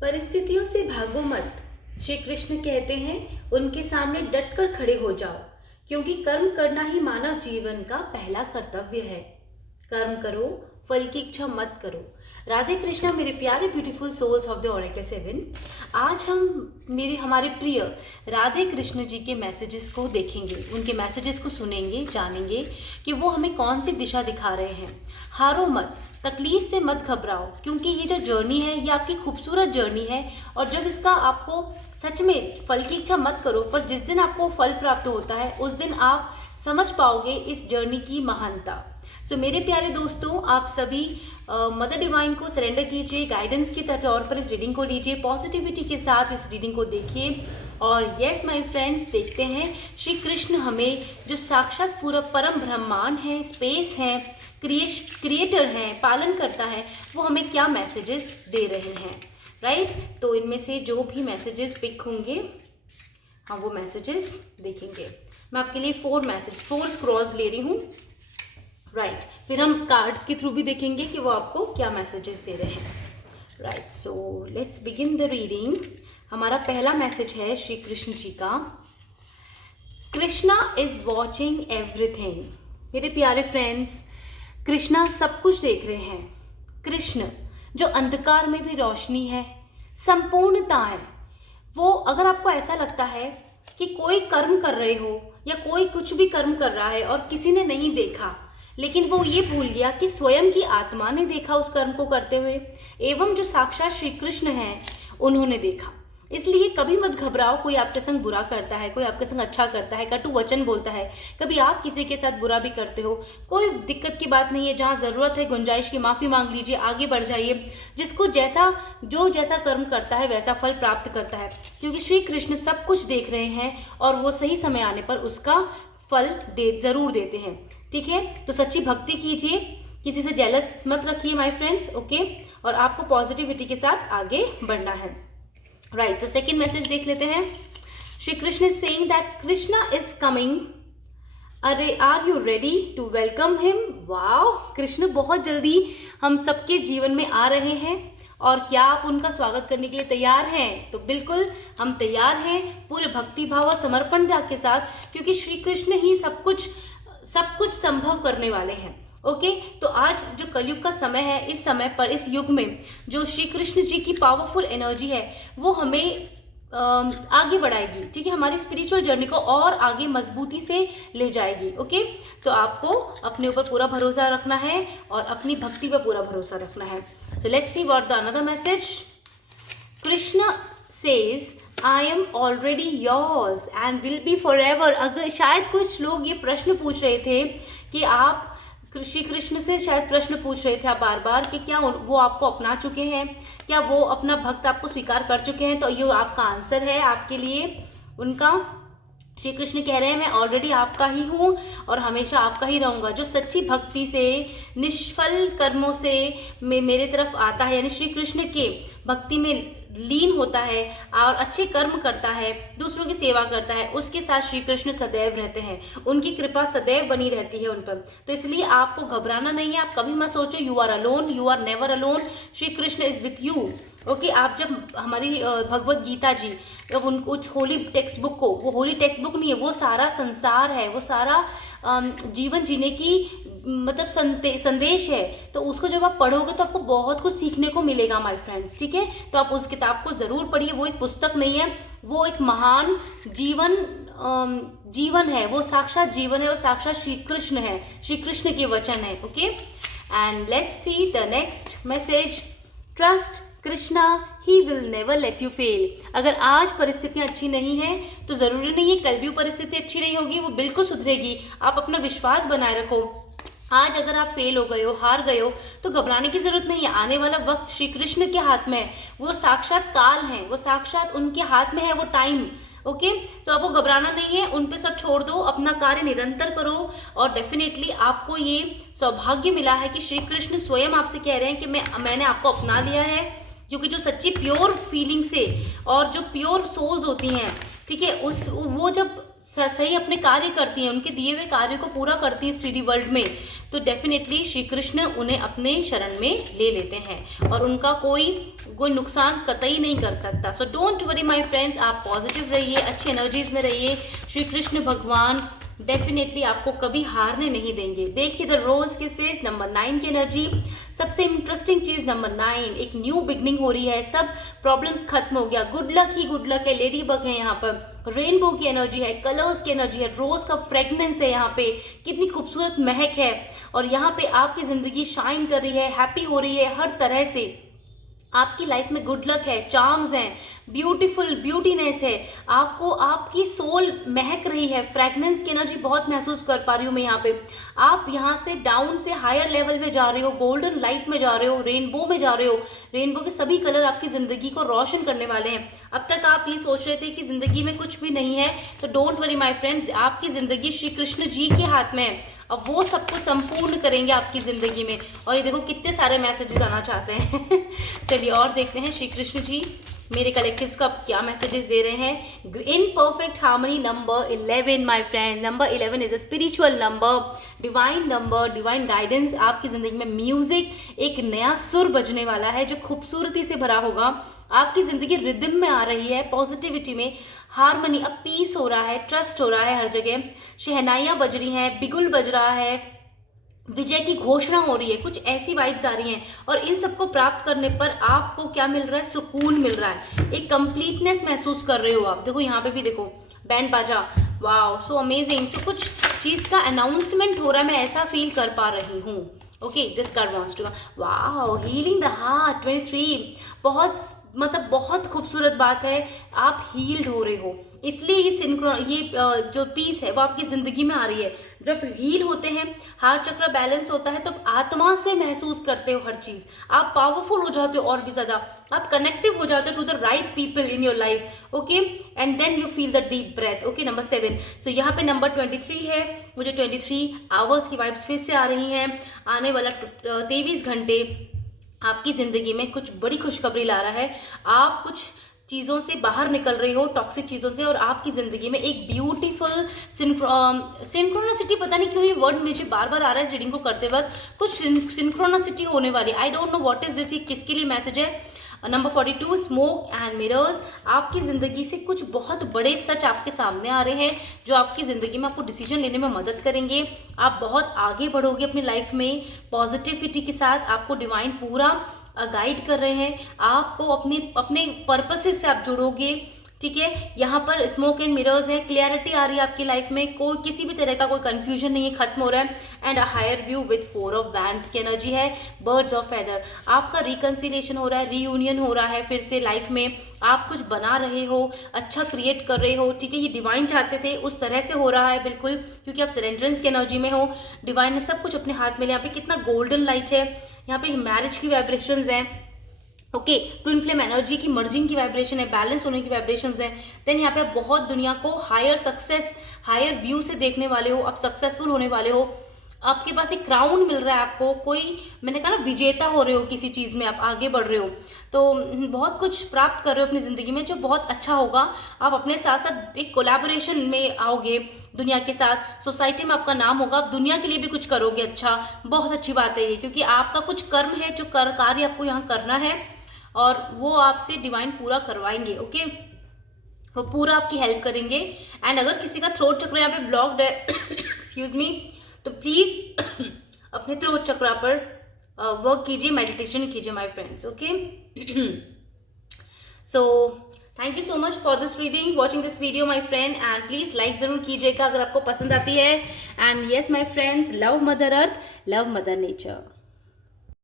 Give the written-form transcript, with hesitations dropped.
परिस्थितियों से भागो मत। श्री कृष्ण कहते हैं उनके सामने डटकर खड़े हो जाओ, क्योंकि कर्म करना ही मानव जीवन का पहला कर्तव्य है। कर्म करो, फल की इच्छा मत करो। राधे कृष्णा मेरे प्यारे beautiful souls of the oracle 7। आज हम हमारे प्रिय राधे कृष्ण जी के मैसेजेस को देखेंगे, उनके मैसेजेस को सुनेंगे, जानेंगे कि वो हमें कौन सी दिशा दिखा रहे हैं। हारो मत, तकलीफ से मत घबराओ, क्योंकि ये जो जर्नी है ये आपकी खूबसूरत जर्नी है। और जब इसका आपको सच में फल की इच्छा मत करो, पर जिस दिन आपको फल प्राप्त होता है उस दिन आप समझ पाओगे इस जर्नी की महानता। सो मेरे प्यारे दोस्तों, आप सभी मदर डिवाइन को सरेंडर कीजिए, गाइडेंस के तौर पर इस रीडिंग को लीजिए, पॉजिटिविटी के साथ इस रीडिंग को देखिए। और यस माय फ्रेंड्स, देखते हैं श्री कृष्ण हमें जो साक्षात पूरा परम ब्रह्मांड है, स्पेस है, क्रिएटर है, पालन करता है, वो हमें क्या मैसेजेस दे रहे हैं। राइट, तो इनमें से जो भी मैसेजेस पिक होंगे हम वो मैसेजेस देखेंगे। मैं आपके लिए 4 स्क्रॉल्स ले रही हूँ। राइट, फिर हम कार्ड्स के थ्रू भी देखेंगे कि वो आपको क्या मैसेजेस दे रहे हैं। Right, so let's begin the reading. हमारा पहला मैसेज है श्री कृष्ण जी का। Krishna is watching everything. मेरे प्यारे फ्रेंड्स, कृष्णा सब कुछ देख रहे हैं। कृष्ण जो अंधकार में भी रोशनी है, संपूर्णता है। वो, अगर आपको ऐसा लगता है कि कोई कर्म कर रहे हो या कोई कुछ भी कर्म कर रहा है और किसी ने नहीं देखा, लेकिन वो ये भूल गया कि स्वयं की आत्मा ने देखा उस कर्म को करते हुए, एवं जो साक्षात श्री कृष्ण हैं उन्होंने देखा। इसलिए कभी मत घबराओ। कोई आपके संग बुरा करता है, कोई आपके संग अच्छा करता है, कटु वचन बोलता है, कभी आप किसी के साथ बुरा भी करते हो, कोई दिक्कत की बात नहीं है। जहाँ ज़रूरत है, गुंजाइश की, माफ़ी मांग लीजिए, आगे बढ़ जाइए। जो जैसा कर्म करता है वैसा फल प्राप्त करता है, क्योंकि श्री कृष्ण सब कुछ देख रहे हैं और वो सही समय आने पर उसका फल ज़रूर देते हैं। ठीक है, तो सच्ची भक्ति कीजिए, किसी से जेलस मत रखिए माय फ्रेंड्स। ओके, और आपको पॉजिटिविटी के साथ आगे बढ़ना है। राइट, तो सेकंड मैसेज देख लेते हैं। Shri Krishna is saying that Krishna is coming. अरे, are you ready to welcome him? Wow, Krishna बहुत जल्दी हम सबके जीवन में आ रहे हैं। और क्या आप उनका स्वागत करने के लिए तैयार हैं? तो बिल्कुल हम तैयार हैं, पूरे भक्ति भाव और समर्पण के साथ, क्योंकि श्री कृष्ण ही सब कुछ संभव करने वाले हैं। ओके, तो आज जो कलयुग का समय है, इस समय पर, इस युग में जो श्री कृष्ण जी की पावरफुल एनर्जी है वो हमें आगे बढ़ाएगी। ठीक है, हमारी स्पिरिचुअल जर्नी को और आगे मजबूती से ले जाएगी। ओके, तो आपको अपने ऊपर पूरा भरोसा रखना है और अपनी भक्ति पर पूरा भरोसा रखना है। So let's see what the another message. Krishna says I am already yours and will be for ever. अगर शायद कुछ लोग ये प्रश्न पूछ रहे थे कि आप श्री कृष्ण से शायद प्रश्न पूछ रहे थे आप बार बार कि क्या वो आपको अपना चुके हैं, क्या वो अपना भक्त आपको स्वीकार कर चुके हैं। तो ये आपका आंसर है आपके लिए उनका। श्री कृष्ण कह रहे हैं मैं ऑलरेडी आपका ही हूँ और हमेशा आपका ही रहूँगा। जो सच्ची भक्ति से, निष्फल कर्मों से मेरे तरफ आता है, यानी श्री कृष्ण के भक्ति में लीन होता है और अच्छे कर्म करता है, दूसरों की सेवा करता है, उसके साथ श्री कृष्ण सदैव रहते हैं। उनकी कृपा सदैव बनी रहती है उन पर। तो इसलिए आपको घबराना नहीं है। आप कभी मत सोचो you are alone, you are never alone. Shri Krishna is with you. Okay, आप जब हमारी भगवत गीता जी, जब उनको उस होली टेक्स्ट बुक को, वो होली टेक्स्ट बुक नहीं है, वो सारा संसार है, वो सारा जीवन जीने की मतलब संदेश है। तो उसको जब आप पढ़ोगे तो आपको बहुत कुछ सीखने को मिलेगा माय फ्रेंड्स। ठीक है, तो आप उस किताब को ज़रूर पढ़िए। वो एक पुस्तक नहीं है, वो एक महान जीवन है, वो साक्षात जीवन है, वो साक्षात श्री कृष्ण है, श्री कृष्ण के वचन है। Okay, and let's see the next message. Trust Krishna, he will never let you fail. अगर आज परिस्थितियाँ अच्छी नहीं हैं तो ज़रूरी नहीं है कल भी परिस्थिति अच्छी नहीं होगी, वो बिल्कुल सुधरेगी। आप अपना विश्वास बनाए रखो। आज अगर आप फेल हो गए हो, हार गए हो, तो घबराने की जरूरत नहीं है। आने वाला वक्त श्री कृष्ण के हाथ में है, वो साक्षात काल है, वो साक्षात उनके हाथ में है वो टाइम। ओके, तो आपको घबराना नहीं है, उन पे सब छोड़ दो, अपना कार्य निरंतर करो। और डेफिनेटली आपको ये सौभाग्य मिला है कि श्री कृष्ण स्वयं आपसे कह रहे हैं कि मैंने आपको अपना लिया है। क्योंकि जो सच्ची प्योर फीलिंग से और जो प्योर सोल्स होती हैं, ठीक है, वो जब सही अपने कार्य करती हैं, उनके दिए हुए कार्य को पूरा करती हैं 3D वर्ल्ड में, तो डेफिनेटली श्री कृष्ण उन्हें अपने शरण में ले लेते हैं और उनका कोई नुकसान कतई नहीं कर सकता। So don't worry my friends, आप पॉजिटिव रहिए, अच्छी एनर्जीज में रहिए। श्री कृष्ण भगवान डेफिनेटली आपको कभी हारने नहीं देंगे। देखिए द रोज केसेस नंबर 9 की एनर्जी, सबसे इंटरेस्टिंग चीज नंबर 9, एक न्यू बिगनिंग हो रही है, सब प्रॉब्लम्स खत्म हो गया, गुड लक ही गुड लक है, लेडी बग है यहाँ पर, रेनबो की एनर्जी है, कलर्स की एनर्जी है, रोज का फ्रेगनेंस है, यहाँ पे कितनी खूबसूरत महक है और यहाँ पे आपकी जिंदगी शाइन कर रही है, हैप्पी हो रही है हर तरह से। आपकी लाइफ में गुड लक है, चार्म्स हैं, ब्यूटीफुल ब्यूटीनेस है, आपको आपकी सोल महक रही है, फ्रेगनेंस की एनर्जी बहुत महसूस कर पा रही हूँ मैं यहाँ पे। आप यहाँ से डाउन से हायर लेवल में जा रहे हो, गोल्डन लाइट में जा रहे हो, रेनबो में जा रहे हो, रेनबो के सभी कलर आपकी जिंदगी को रोशन करने वाले हैं। अब तक आप ये सोच रहे थे कि जिंदगी में कुछ भी नहीं है, तो डोंट वरी माय फ्रेंड्स, आपकी जिंदगी श्री कृष्ण जी के हाथ में है, अब वो सबको संपूर्ण करेंगे आपकी जिंदगी में। और ये देखो कितने सारे मैसेजेस आना चाहते हैं चलिए और देखते हैं श्री कृष्ण जी मेरे कलेक्टिव्स को आप क्या मैसेजेस दे रहे हैं। In perfect harmony number 11 my friend, number 11 is a spiritual number, divine number, divine guidance. आपकी जिंदगी में म्यूजिक, एक नया सुर बजने वाला है जो खूबसूरती से भरा होगा। आपकी जिंदगी रिदम में आ रही है, पॉजिटिविटी में, हार्मनी, अब पीस हो रहा है, ट्रस्ट हो रहा है हर जगह, शहनाइयाँ बज रही हैं, बिगुल बज रहा है, विजय की घोषणा हो रही है, कुछ ऐसी वाइब्स आ रही हैं। और इन सबको प्राप्त करने पर आपको क्या मिल रहा है, सुकून मिल रहा है, एक कंप्लीटनेस महसूस कर रहे हो आप। देखो यहाँ पे भी देखो बैंड बाजा, वाओ सो अमेजिंग। तो कुछ चीज़ का अनाउंसमेंट हो रहा है, मैं ऐसा फील कर पा रही हूँ। Okay, this card wants to, wow healing the heart 23, बहुत मतलब बहुत खूबसूरत बात है, आप हील्ड हो रहे हो, इसलिए ये जो पीस है वो आपकी ज़िंदगी में आ रही है। जब हील होते हैं, हार्ट चक्र बैलेंस होता है, तो आप आत्मा से महसूस करते हो हर चीज़, आप पावरफुल हो जाते हो और भी ज़्यादा, आप कनेक्टिव हो जाते हो to the right people in your life. Okay, and then you feel the deep breath. Okay, number 7। So यहाँ पे नंबर 23 है, मुझे 23 आवर्स की वाइब्स फिर से आ रही हैं। आने वाला 23 घंटे आपकी ज़िंदगी में कुछ बड़ी खुशखबरी ला रहा है। आप कुछ चीज़ों से बाहर निकल रही हो, टॉक्सिक चीज़ों से, और आपकी ज़िंदगी में एक ब्यूटीफुल सिंक्रोनासिटी, पता नहीं क्यों ये वर्ड मुझे बार बार आ रहा है इस रीडिंग को करते वक्त, कुछ सिंक्रोनासिटी होने वाली। I don't know what is this, ये किसके लिए मैसेज है। नंबर 42 स्मोक एंड मिरर्स, आपकी ज़िंदगी से कुछ बहुत बड़े सच आपके सामने आ रहे हैं जो आपकी ज़िंदगी में आपको डिसीजन लेने में मदद करेंगे। आप बहुत आगे बढ़ोगे अपनी लाइफ में पॉजिटिविटी के साथ, आपको डिवाइन पूरा गाइड कर रहे हैं, आपको अपने पर्पसेस से आप जुड़ोगे। ठीक है, यहाँ पर स्मोक एंड मिरर्स है, क्लियरिटी आ रही है आपकी लाइफ में, कोई किसी भी तरह का कोई कंफ्यूजन नहीं है, खत्म हो रहा है। And a higher view with 4 of wands की एनर्जी है, बर्ड्स ऑफ फेदर, आपका रिकंसिलेशन हो रहा है, रीयूनियन हो रहा है फिर से लाइफ में, आप कुछ बना रहे हो, अच्छा क्रिएट कर रहे हो। ठीक है, ये डिवाइन चाहते थे उस तरह से हो रहा है बिल्कुल, क्योंकि आप सरेंडरेंस की एनर्जी में हो, डिवाइन ने सब कुछ अपने हाथ में लिया। यहाँ पे कितना गोल्डन लाइट है, यहाँ पे मैरिज की वाइब्रेशंस हैं। ओके, ट्विन फ्लेम एनर्जी की मर्जिंग की वाइब्रेशन है, बैलेंस होने की वाइब्रेशंस हैं। देन यहाँ पे आप बहुत दुनिया को हायर सक्सेस, हायर व्यू से देखने वाले हो, आप सक्सेसफुल होने वाले हो, आपके पास एक क्राउन मिल रहा है आपको, कोई मैंने कहा ना विजेता हो रहे हो किसी चीज़ में, आप आगे बढ़ रहे हो, तो बहुत कुछ प्राप्त कर रहे हो अपनी ज़िंदगी में जो बहुत अच्छा होगा। आप अपने साथ साथ एक कोलैबोरेशन में आओगे दुनिया के साथ, सोसाइटी में आपका नाम होगा, आप दुनिया के लिए भी कुछ करोगे अच्छा, बहुत अच्छी बात है ये, क्योंकि आपका कुछ कर्म है जो कार्य आपको यहाँ करना है और वो आपसे डिवाइन पूरा करवाएंगे। ओके, वो पूरा आपकी हेल्प करेंगे। एंड अगर किसी का थ्रोट चक्र यहाँ पे ब्लॉक्ड है एक्सक्यूज मी, तो प्लीज अपने थ्रोट चक्र पर वर्क कीजिए, मेडिटेशन कीजिए my friends. Okay, so thank you so much for this reading, watching this video my friend, and please like जरूर कीजिएगा अगर आपको पसंद आती है। And yes my friends, love mother earth, love mother nature.